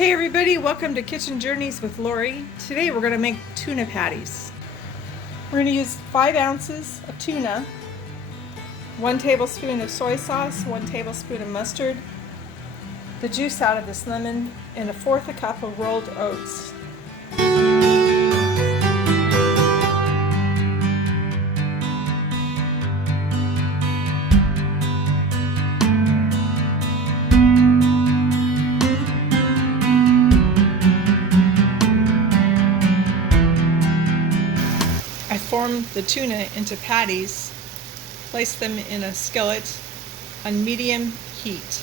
Hey everybody, welcome to Kitchen Journeys with Lori. Today we're going to make tuna patties. We're going to use 5 ounces of tuna, 1 tablespoon of soy sauce, 1 tablespoon of mustard, the juice out of this lemon, and 1/4 cup of rolled oats. I form the tuna into patties, place them in a skillet on medium heat.